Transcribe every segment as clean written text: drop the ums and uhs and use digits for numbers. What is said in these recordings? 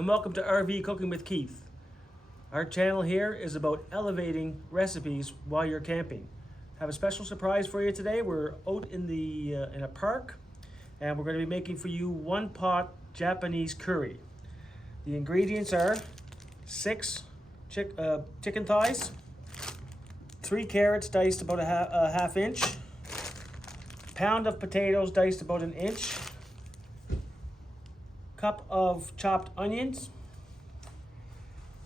and welcome to RV Cooking with Keith. Our channel here is about elevating recipes while you're camping. I have a special surprise for you today. We're out in a park, and we're going to be making for you one pot Japanese curry. The ingredients are 6 chicken thighs, 3 carrots diced about a half inch, pound of potatoes diced about an inch, cup of chopped onions.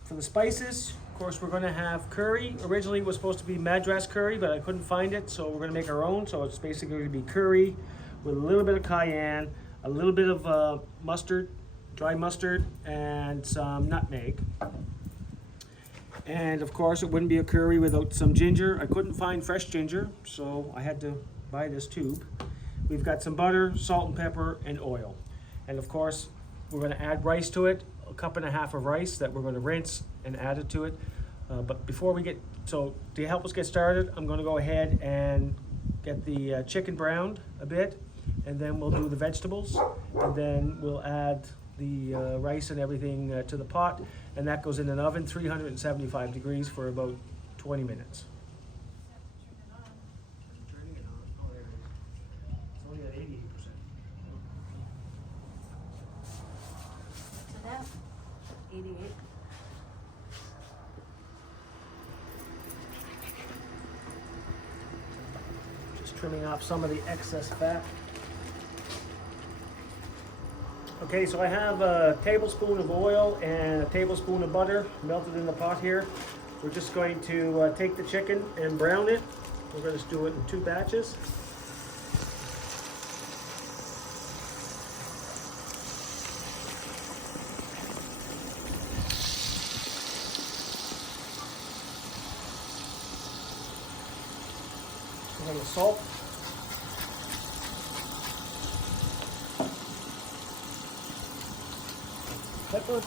For the spices, of course, we're going to have curry. Originally it was supposed to be Madras curry, but I couldn't find it, so we're going to make our own. So it's basically going to be curry with a little bit of cayenne, a little bit of mustard, dry mustard, and some nutmeg. And of course, it wouldn't be a curry without some ginger. I couldn't find fresh ginger, so I had to buy this tube. We've got some butter, salt and pepper, and oil. And of course, we're going to add rice to it, a cup and a half of rice that we're going to rinse and add it to it. But before we get, so to help us get started, I'm going to go ahead and get the chicken browned a bit, and then we'll do the vegetables, and then we'll add the rice and everything to the pot, and that goes in an oven, 375 degrees for about 20 minutes. Turning it on. Oh, there it is. It's only at 88%. To that, 88. Just trimming off some of the excess fat. Okay, so I have a tablespoon of oil and a tablespoon of butter melted in the pot here. We're just going to take the chicken and brown it. We're going to do it in 2 batches. We're going to salt. Pepper.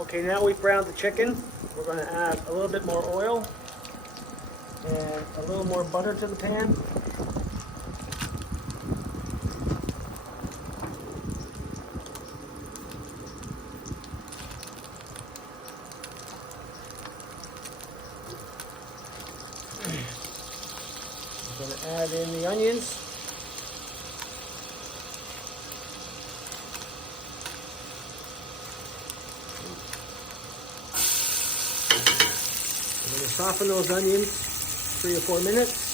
Okay, now we've browned the chicken. We're going to add a little bit more oil and a little more butter to the pan. I'm going to add in the onions. I'm going to soften those onions 3 or 4 minutes.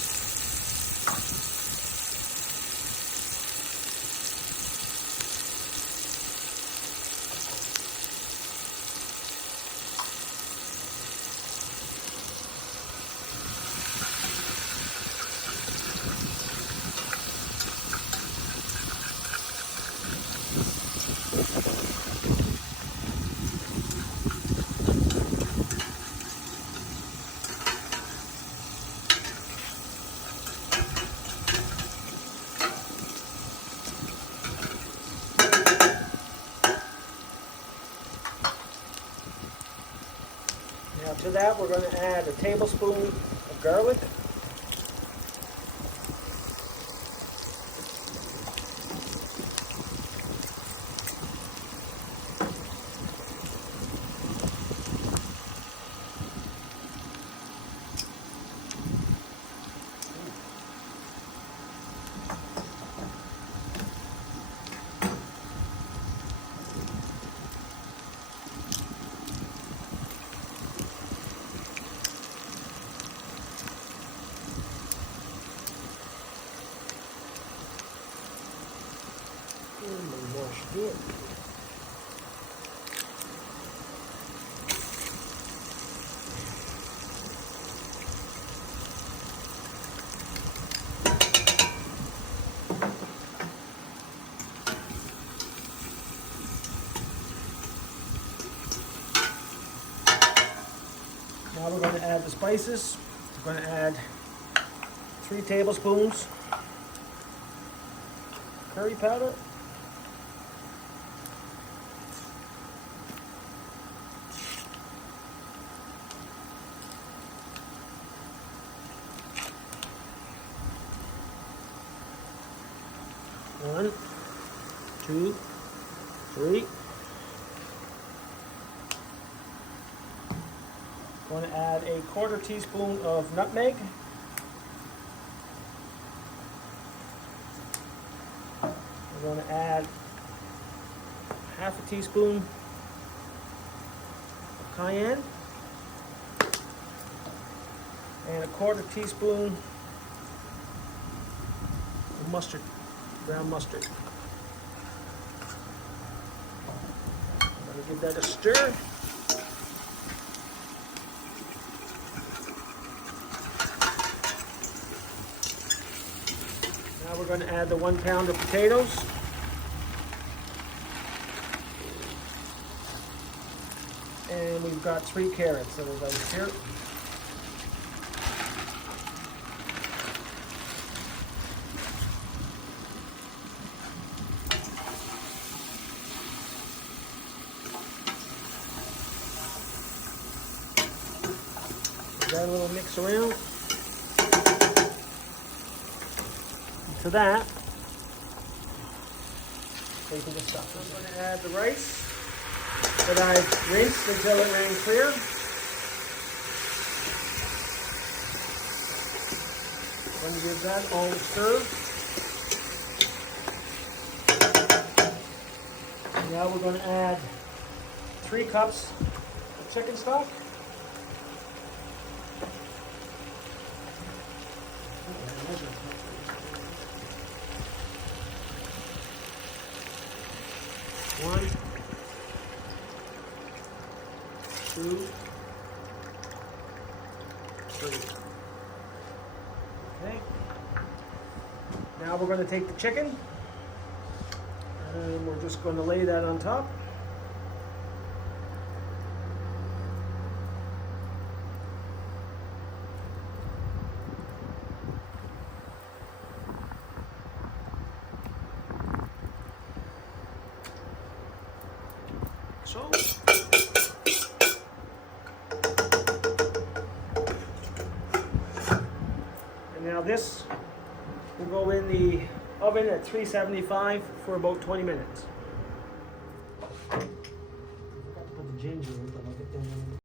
Now to that we're going to add a tablespoon of garlic. my gosh, good. Now we're going to add the spices. We're going to add 3 tablespoons curry powder. One, two, three. Going to add a 1/4 teaspoon of nutmeg. We're going to add 1/2 teaspoon of cayenne and a 1/4 teaspoon of mustard, brown mustard. I'm going to give that a stir. Now we're going to add the 1 pound of potatoes. And we've got 3 carrots that are right here. Give that a little mix around. To that, so you can just stop. I'm going to add the rice that I've rinsed until it ran clear. I'm going to give that all a stir. And now we're going to add 3 cups of chicken stock. One, 2, 3. Okay. Now we're going to take the chicken and we're just going to lay that on top. So, and now this will go in the oven at 375 for about 20 minutes. I forgot to put the ginger in, but I'll get that in.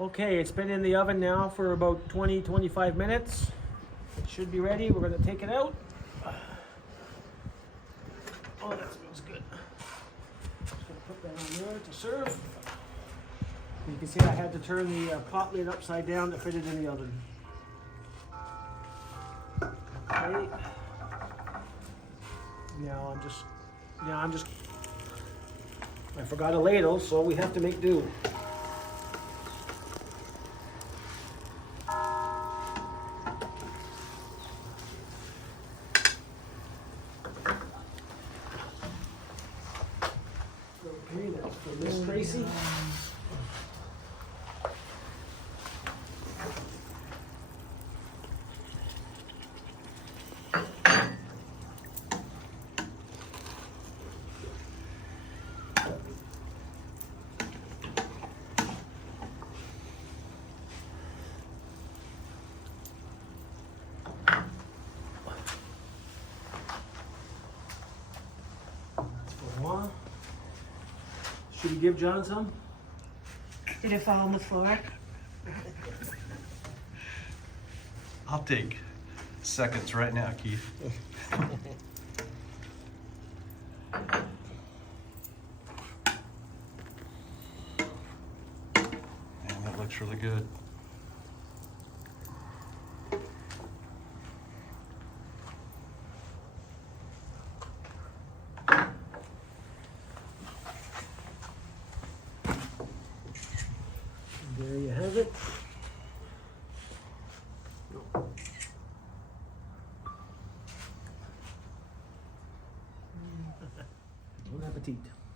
Okay, it's been in the oven now for about 20-25 minutes. It should be ready. We're going to take it out. Oh, that smells good. Just gonna put that on there to serve. You can see I had to turn the pot lid upside down to fit it in the oven. Okay. Now I'm just, I forgot a ladle, so we have to make do. Okay, that's for Miss Tracy. That's for Juan. Should we give John some? Did it fall on the floor? I'll take seconds right now, Keith. Man, that looks really good. appetit.